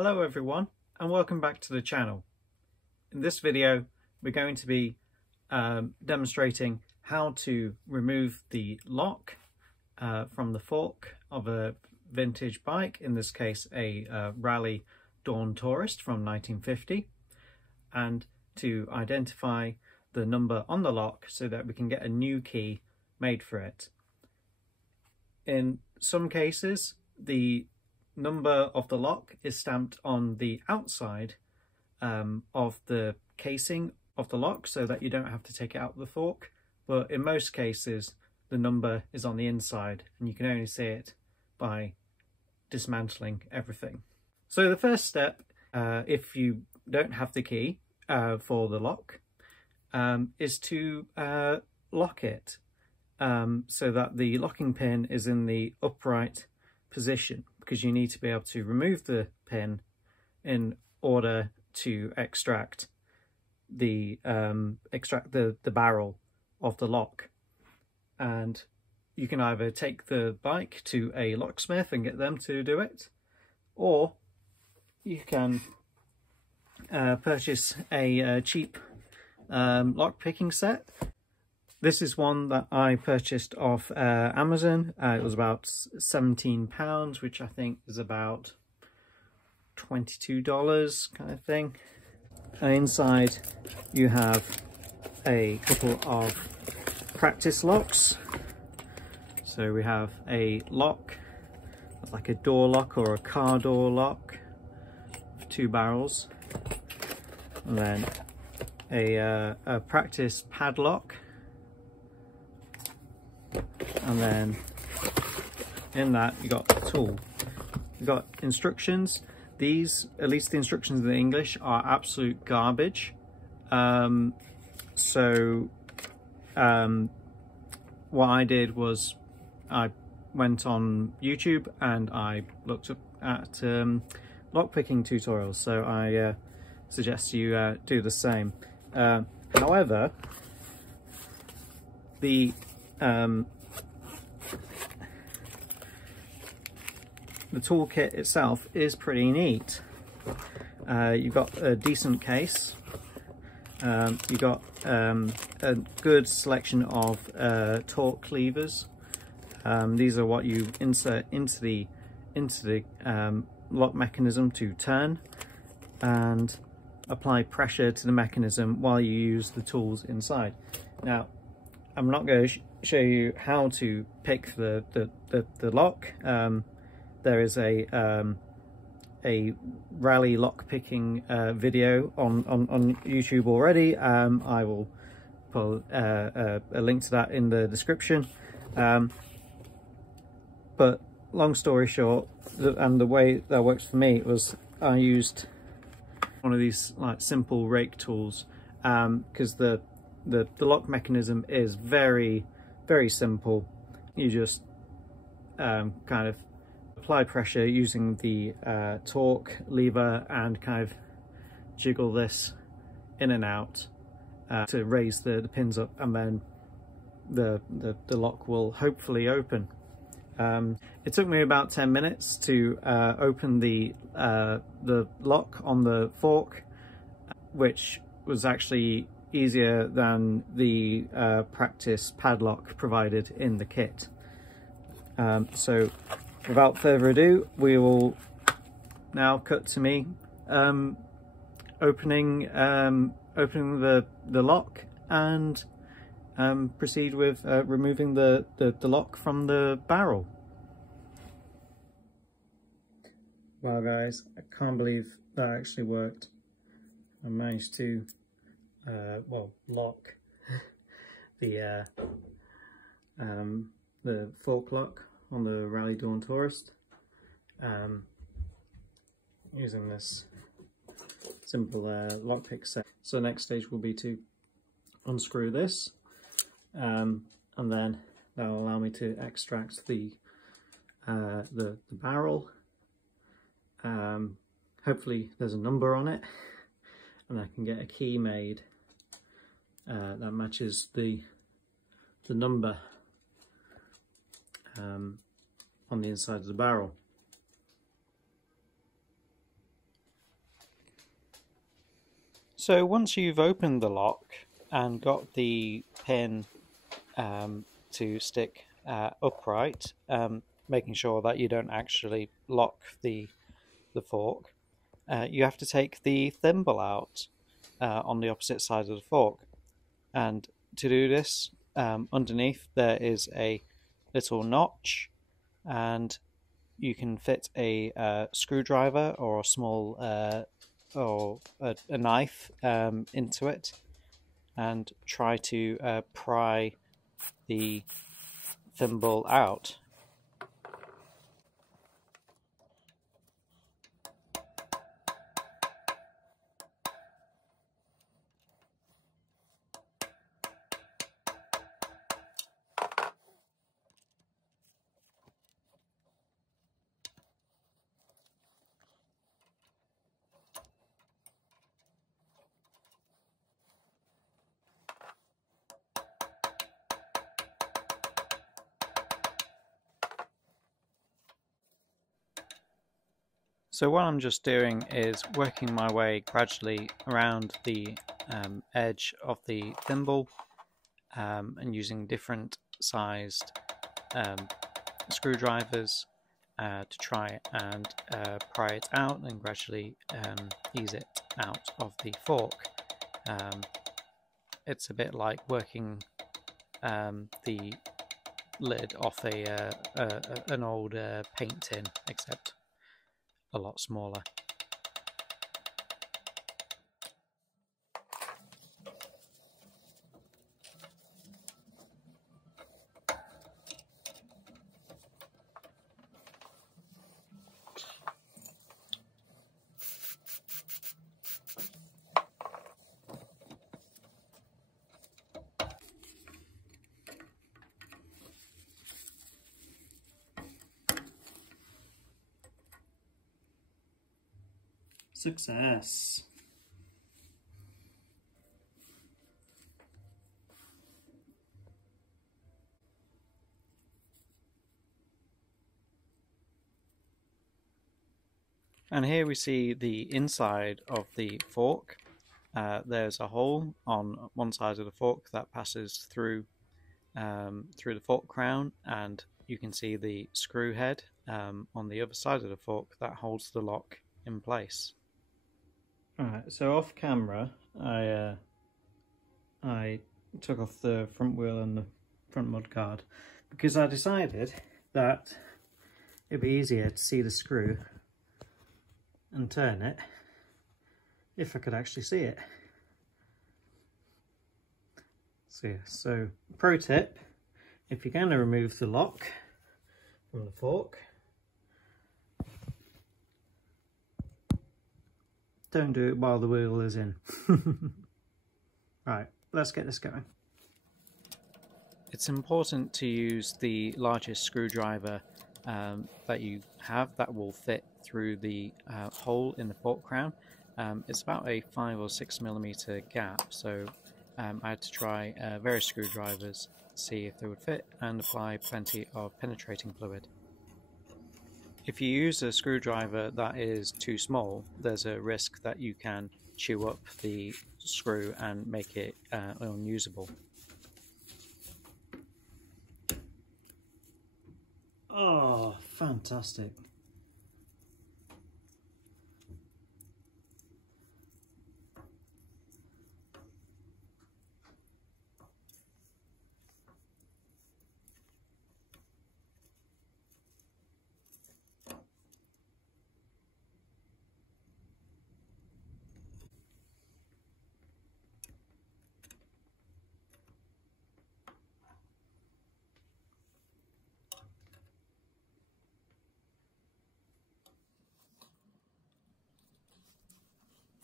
Hello everyone and welcome back to the channel. In this video we're going to be demonstrating how to remove the lock from the fork of a vintage bike, in this case a Raleigh Dawn Tourist from 1950, and to identify the number on the lock so that we can get a new key made for it. In some cases the number of the lock is stamped on the outside of the casing of the lock so that you don't have to take it out of the fork, but in most cases the number is on the inside and you can only see it by dismantling everything. So the first step, if you don't have the key for the lock, is to lock it so that the locking pin is in the upright position, because you need to be able to remove the pin in order to extract the barrel of the lock. And you can either take the bike to a locksmith and get them to do it, or you can purchase a cheap lock picking set. This is one that I purchased off Amazon. It was about £17, which I think is about $22 kind of thing. And inside you have a couple of practice locks. So we have a lock, like a door lock or a car door lock, with 2 barrels, and then a practice padlock. And then in that you got a tool. You got instructions. These, at least the instructions in English, are absolute garbage. What I did was I went on YouTube and I looked up at lockpicking tutorials. So I suggest you do the same. However, the toolkit itself is pretty neat. You've got a decent case. You've got a good selection of torque levers. These are what you insert into the lock mechanism to turn and apply pressure to the mechanism while you use the tools inside. Now, I'm not going to show you how to pick the lock. There is a Raleigh lock picking video on YouTube already. I will put a link to that in the description. But long story short, and the way that works for me was I used one of these like simple rake tools, because the lock mechanism is very simple. You just kind of apply pressure using the torque lever and kind of jiggle this in and out to raise the pins up, and then the lock will hopefully open. It took me about 10 minutes to open the lock on the fork, which was actually easier than the practice padlock provided in the kit. So without further ado, we will now cut to me opening the lock and proceed with removing the lock from the barrel. Wow guys, I can't believe that actually worked. I managed to lock the fork lock on the Raleigh Dawn Tourist using this simple lockpick set. So next stage will be to unscrew this, and then that will allow me to extract the barrel. Hopefully there's a number on it and I can get a key made that matches the number on the inside of the barrel. So once you've opened the lock and got the pin to stick upright, making sure that you don't actually lock the fork, you have to take the thimble out on the opposite side of the fork. And to do this, underneath there is a little notch, and you can fit a screwdriver or a small or a knife into it, and try to pry the thimble out. So what I'm just doing is working my way gradually around the edge of the thimble and using different sized screwdrivers to try and pry it out and gradually ease it out of the fork. It's a bit like working the lid off an old paint tin, except a lot smaller. Success. And here we see the inside of the fork. There's a hole on one side of the fork that passes through the fork crown, and you can see the screw head on the other side of the fork that holds the lock in place. Alright, so off camera I took off the front wheel and the front mudguard because I decided that it'd be easier to see the screw and turn it if I could actually see it. So yeah, so pro tip, if you're going to remove the lock from the fork, don't do it while the wheel is in. Right, let's get this going. It's important to use the largest screwdriver that you have that will fit through the hole in the fork crown. It's about a 5 or 6 millimeter gap, so I had to try various screwdrivers to see if they would fit and apply plenty of penetrating fluid. If you use a screwdriver that is too small, there's a risk that you can chew up the screw and make it unusable. Oh, fantastic.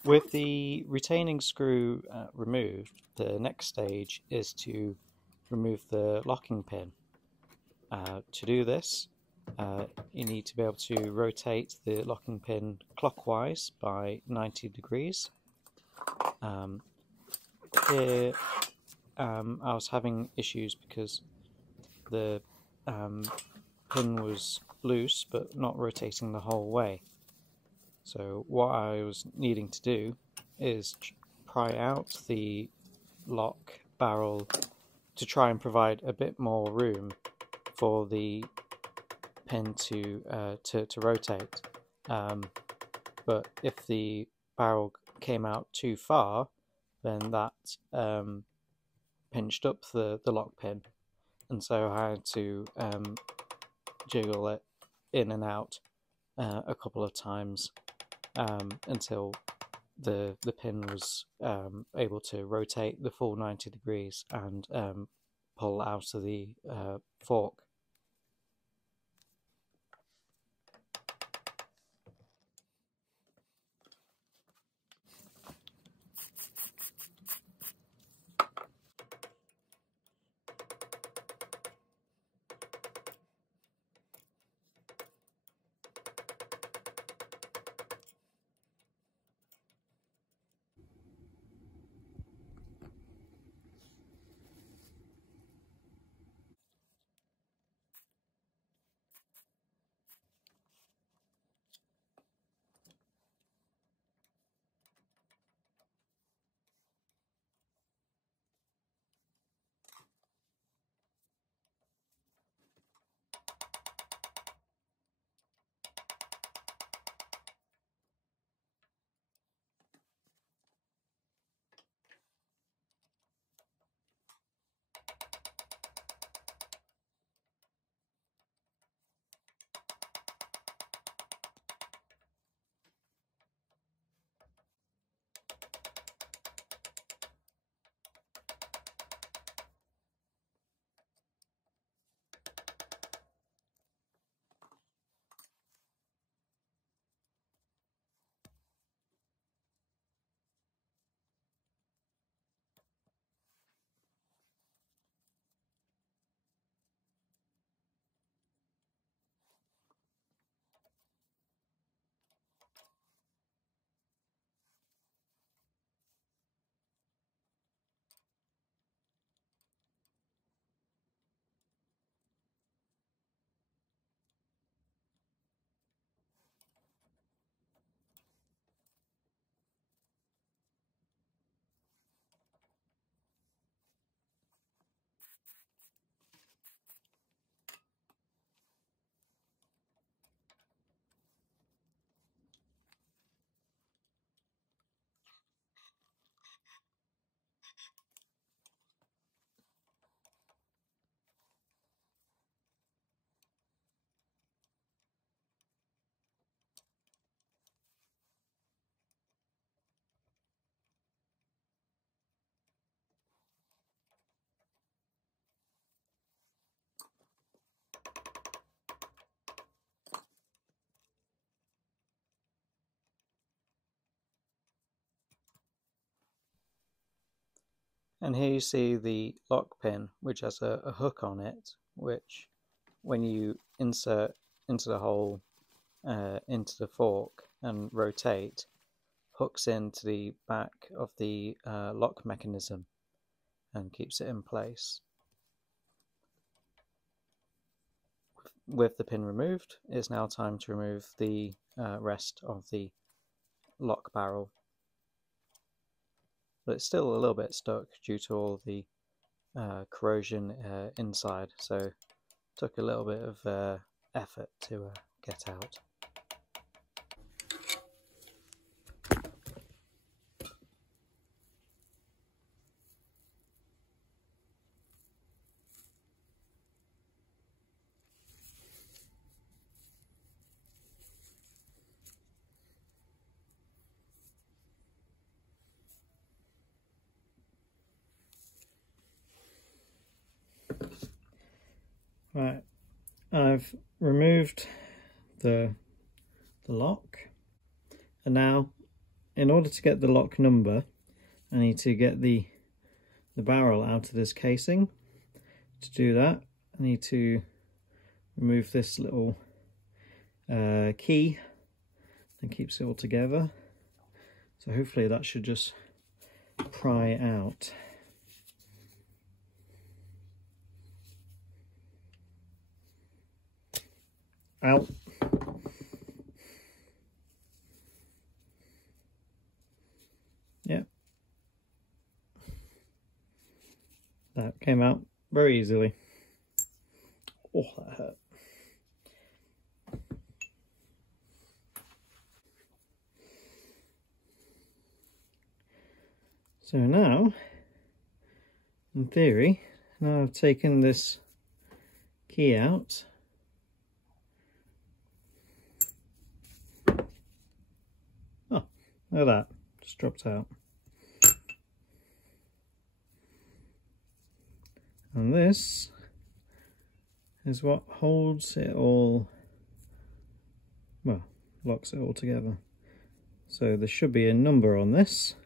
With the retaining screw removed, the next stage is to remove the locking pin. To do this, you need to be able to rotate the locking pin clockwise by 90 degrees. Here I was having issues because the pin was loose but not rotating the whole way. So what I was needing to do is pry out the lock barrel to try and provide a bit more room for the pin to rotate. But if the barrel came out too far, then that pinched up the lock pin, and so I had to jiggle it in and out a couple of times until the pin was able to rotate the full 90 degrees and pull out of the fork. And here you see the lock pin, which has a hook on it, which when you insert into the hole into the fork and rotate, hooks into the back of the lock mechanism and keeps it in place. With the pin removed, it's now time to remove the rest of the lock barrel. But it's still a little bit stuck due to all the corrosion inside, so it took a little bit of effort to get out. Right, I've removed the lock, and now in order to get the lock number I need to get the barrel out of this casing. To do that I need to remove this little key that keeps it all together, so hopefully that should just pry out. Out. Yep, That came out very easily. Oh, that hurt. So now, in theory, now I've taken this key out, oh, look at that, just dropped out. And this is what holds it all, well, locks it all together. So there should be a number on this.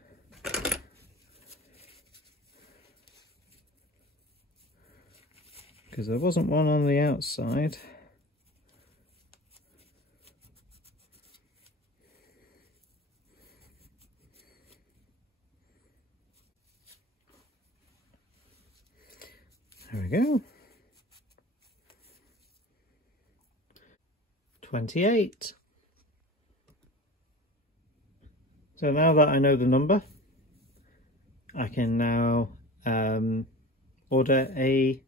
Because there wasn't one on the outside. There we go. 28. So now that I know the number, I can now order a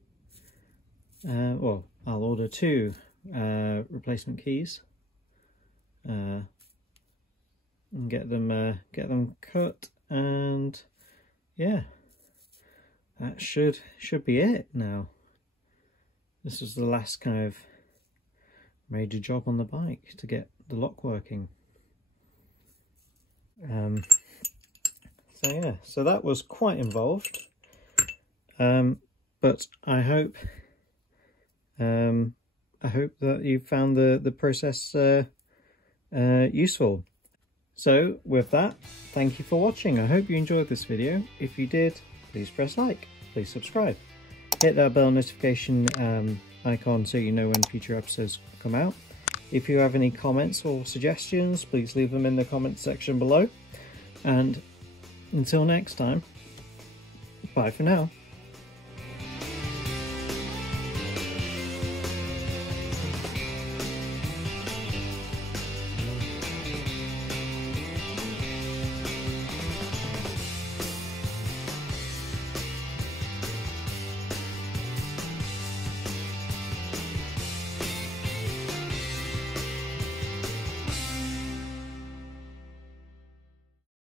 well, I'll order 2 replacement keys and get them cut, and yeah, that should be it now. This was the last kind of major job on the bike to get the lock working. So yeah, so that was quite involved, but I hope that you found the process useful. So with that, thank you for watching. I hope you enjoyed this video. If you did, please press like, please subscribe, hit that bell notification icon so you know when future episodes come out. If you have any comments or suggestions, please leave them in the comments section below. And until next time, bye for now.